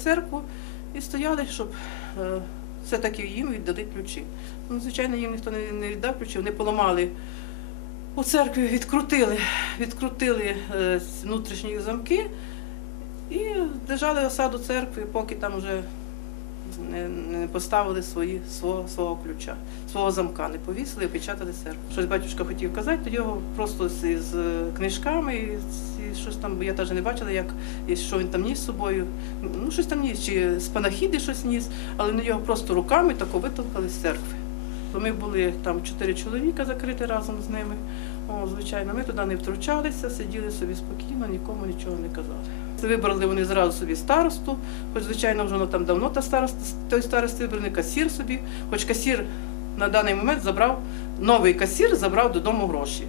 церкву і стояли, щоб е, все-таки їм віддали ключі. Ну, звичайно, їм ніхто не, віддав ключі, вони поламали у церкві, відкрутили, відкрутили е, внутрішні замки і держали осаду церкви, поки там вже не, поставили свої, свого, свого ключа, свого замка, не повісили, опечатали церкву. Щось батюшка хотів казати, то його просто з, з книжками, і, і щось там, я навіть не бачила, як, і що він там ніс з собою. Ну, щось там ніс, чи з панахіди щось ніс, але на його просто руками тако витолкали з церкви. Ми були там чотири чоловіка закриті разом з ними. О, звичайно, ми туди не втручалися, сиділи собі спокійно, нікому нічого не казали. Вибрали вони зразу собі старосту, хоч, звичайно, вже там давно та староста, той старост вибраний касір собі, хоч касір на даний момент забрав, новий касір забрав додому гроші.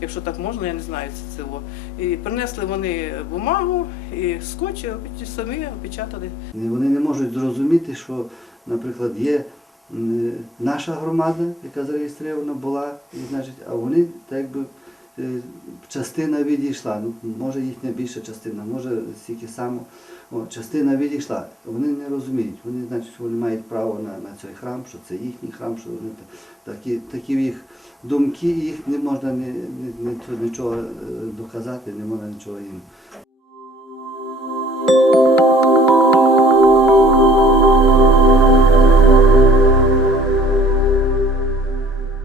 Якщо так можна, я не знаю це цього. І принесли вони бумагу і скотч, і самі опечатали. Вони не можуть зрозуміти, що, наприклад, є наша громада, яка зареєстрована була, і, значить, а вони так якби е, частина відійшла. Ну, може їхня більша частина, може стільки само. О, частина відійшла. Вони не розуміють. Вони, значить, вони мають право на, на цей храм, що це їхній храм, що вони такі, такі їх думки, їх не можна ні, ні- нічого е, доказати, не можна нічого їм